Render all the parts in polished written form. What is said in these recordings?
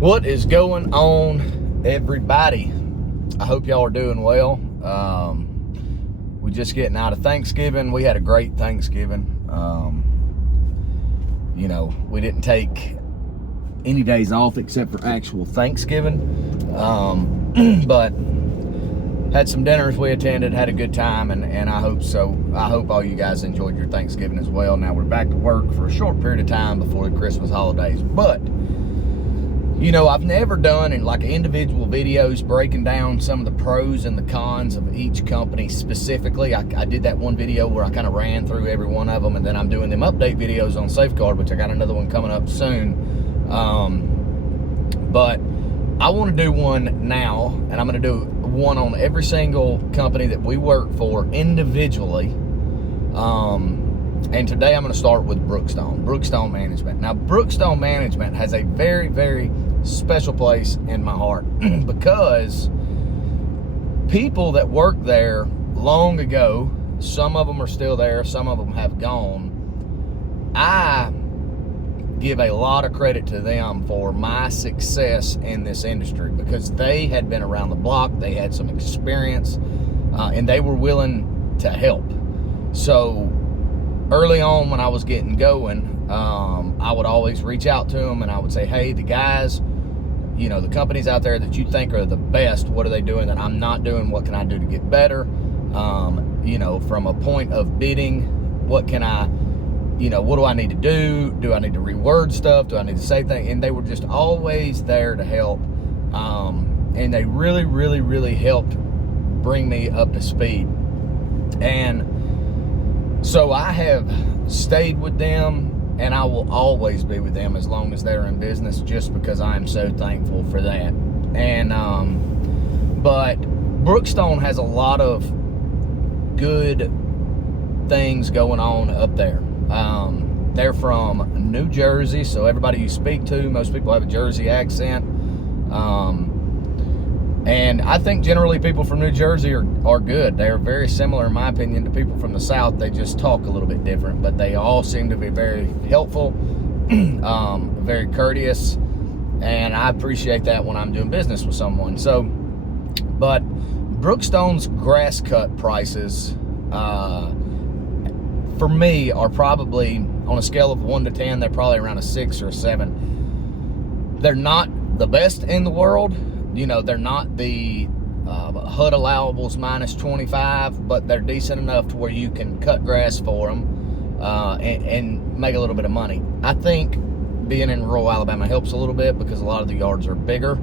What is going on, everybody? I hope y'all are doing well. We're just getting out of Thanksgiving. We had a great Thanksgiving. We didn't take any days off except for actual Thanksgiving. But had some dinners we attended, had a good time, and I hope so. I hope all you guys enjoyed your Thanksgiving as well. Now we're back to work for a short period of time before the Christmas holidays, but I've never done individual videos breaking down some of the pros and the cons of each company specifically. I did that one video where I kind of ran through every one of them, and then I'm doing them update videos on Safeguard, which I got another one coming up soon. But I want to do one now, and I'm going to do one on every single company that we work for individually. And today I'm going to start with Brookstone Management. Now, Brookstone Management has a very, very special place in my heart because people that worked there long ago, some of them are still there, some of them have gone. I give a lot of credit to them for my success in this industry because they had been around the block, they had some experience, and they were willing to help. So early on when I was getting going, I would always reach out to them and I would say, hey, the guys, the companies out there that you think are the best, what are they doing that I'm not doing? What can I do to get better? From a point of bidding, what can I, what do I need to do? Do I need to reword stuff? Do I need to say things? And they were just always there to help. And they really, really, really helped bring me up to speed. And so I have stayed with them, and I will always be with them as long as they're in business, just because I am so thankful for that. And but Brookstone has a lot of good things going on up there. They're from New Jersey, so everybody you speak to, most people have a Jersey accent. And I think generally people from New Jersey are good. They're very similar, in my opinion, to people from the South. They just talk a little bit different, but they all seem to be very helpful, very courteous, and I appreciate that when I'm doing business with someone. So, but Brookstone's grass cut prices, for me, are probably, on a scale of 1 to 10, they're probably around a 6 or a 7. They're not the best in the world. They're not the HUD allowables minus 25, but they're decent enough to where you can cut grass for them and make a little bit of money. I think being in rural Alabama helps a little bit because a lot of the yards are bigger,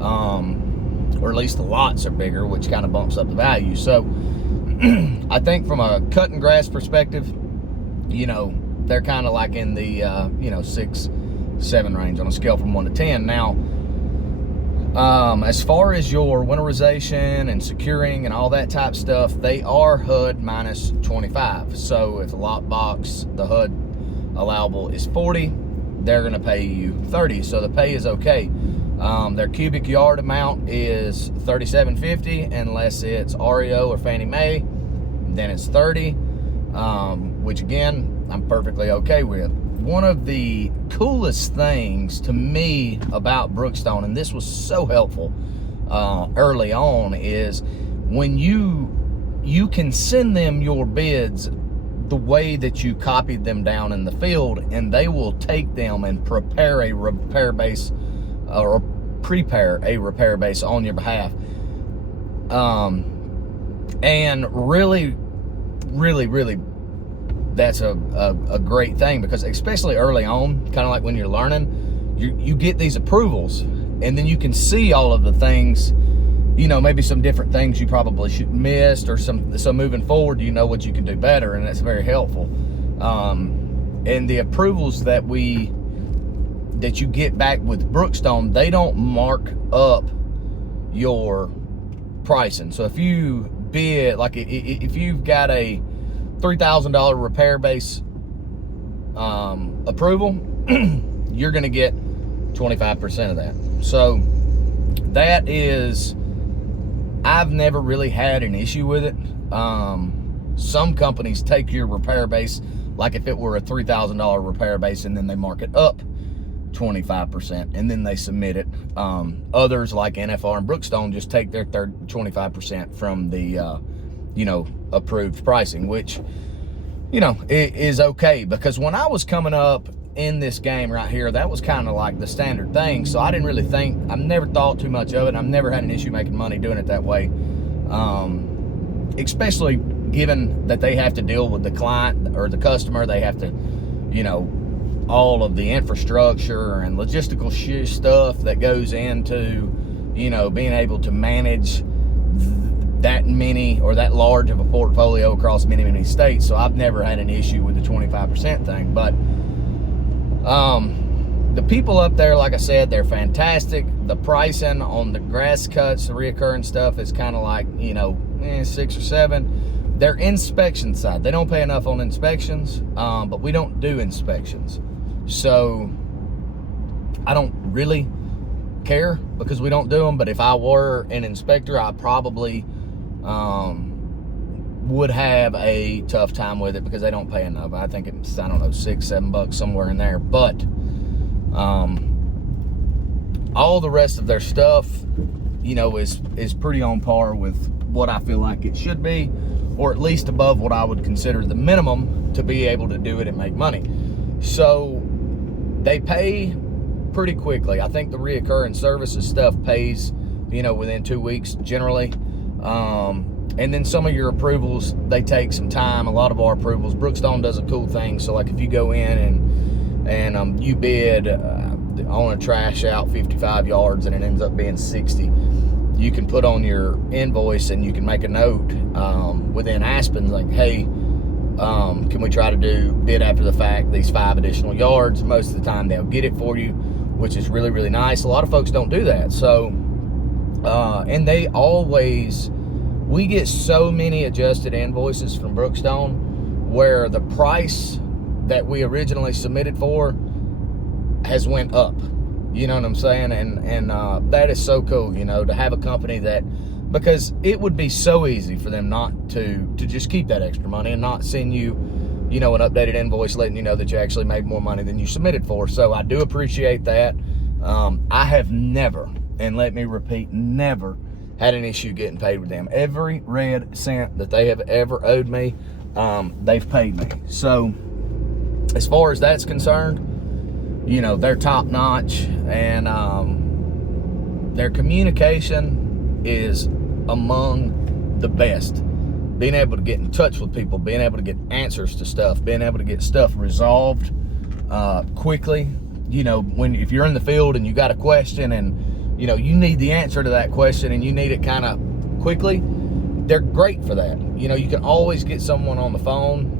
or at least the lots are bigger, which kind of bumps up the value. So I think from a cutting grass perspective, they're kind of like in the 6, 7 range on a scale from 1 to 10. Now, as far as your winterization and securing and all that type stuff, they are HUD minus 25. So if the lot box, the HUD allowable is 40, they're going to pay you 30. So the pay is okay. Their cubic yard amount is $37.50 unless it's REO or Fannie Mae. Then it's 30, which again, I'm perfectly okay with. One of the coolest things to me about Brookstone, and this was so helpful early on, is when you can send them your bids the way that you copied them down in the field, and they will take them and prepare a repair base or prepare a repair base on your behalf. And really, really, really, that's a great thing, because especially early on, kind of like when you're learning, you get these approvals, and then you can see all of the things, maybe some different things you probably should missed, or so moving forward, what you can do better, and that's very helpful. And the approvals that you get back with Brookstone, they don't mark up your pricing. So if you bid, like if you've got a $3,000 repair base approval, you're going to get 25% of that. So that is, I've never really had an issue with it. Some companies take your repair base like if it were a $3,000 repair base, and then they mark it up 25%, and then they submit it. Others like NFR and Brookstone just take their 25% from the, approved pricing, which, is okay, because when I was coming up in this game right here, that was kind of like the standard thing. So I didn't really I've never thought too much of it. I've never had an issue making money doing it that way. Especially given that they have to deal with the client or the customer. They have to, all of the infrastructure and logistical stuff that goes into, being able to manage that many or that large of a portfolio across many, many states. So I've never had an issue with the 25% thing. But the people up there, like I said, they're fantastic. The pricing on the grass cuts, the reoccurring stuff is kind of like, 6 or 7. Their inspection side, they don't pay enough on inspections, but we don't do inspections. So I don't really care because we don't do them. But if I were an inspector, I probably would have a tough time with it because they don't pay enough. I think it's, $6, $7 somewhere in there. But all the rest of their stuff, is pretty on par with what I feel like it should be, or at least above what I would consider the minimum to be able to do it and make money. So they pay pretty quickly. I think the reoccurring services stuff pays, within 2 weeks generally. And then some of your approvals, they take some time. A lot of our approvals, Brookstone does a cool thing. So like if you go in and you bid on a trash out 55 yards and it ends up being 60, you can put on your invoice and you can make a note within Aspen like, hey, can we try to do bid after the fact these 5 additional yards? Most of the time they'll get it for you, which is really, really nice. A lot of folks don't do that. So and they always, we get so many adjusted invoices from Brookstone where the price that we originally submitted for has went up. You know what I'm saying? And that is so cool, to have a company that, because it would be so easy for them not to just keep that extra money and not send you, an updated invoice letting you know that you actually made more money than you submitted for. So I do appreciate that. I have never, and let me repeat, never had an issue getting paid with them. Every red cent that they have ever owed me, they've paid me. So as far as that's concerned, they're top notch, and their communication is among the best. Being able to get in touch with people, being able to get answers to stuff, being able to get stuff resolved quickly. If you're in the field and you got a question and you need the answer to that question and you need it kind of quickly, they're great for that. You can always get someone on the phone.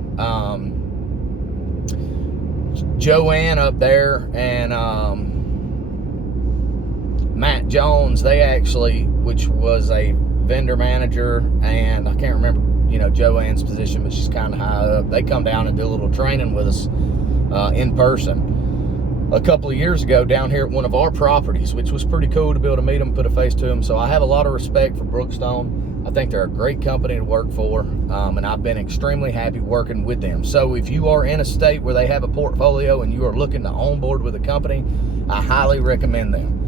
Joanne up there and Matt Jones, they actually, which was a vendor manager, and I can't remember, Joanne's position, but she's kind of high up. They come down and do a little training with us in person a couple of years ago down here at one of our properties, which was pretty cool to be able to meet them, put a face to them. So I have a lot of respect for Brookstone. I think they're a great company to work for, and I've been extremely happy working with them. So if you are in a state where they have a portfolio and you are looking to onboard with a company, I highly recommend them.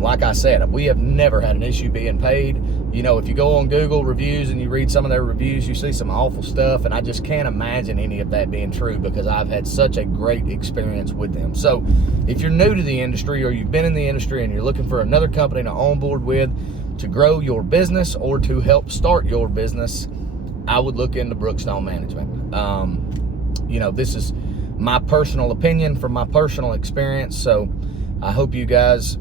Like I said, we have never had an issue being paid. If you go on Google reviews and you read some of their reviews, you see some awful stuff, and I just can't imagine any of that being true because I've had such a great experience with them. So if you're new to the industry or you've been in the industry and you're looking for another company to onboard with to grow your business or to help start your business, I would look into Brookstone Management. This is my personal opinion from my personal experience. So I hope you guys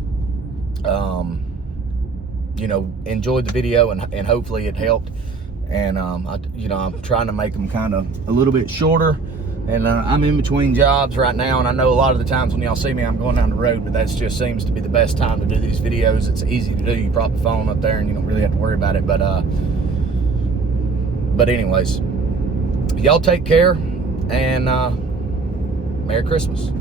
enjoyed the video and hopefully it helped. And I'm trying to make them kind of a little bit shorter, and I'm in between jobs right now, and I know a lot of the times when y'all see me I'm going down the road, but that just seems to be the best time to do these videos. It's easy to do. You prop the phone up there and you don't really have to worry about it. But anyways, y'all take care, and Merry Christmas.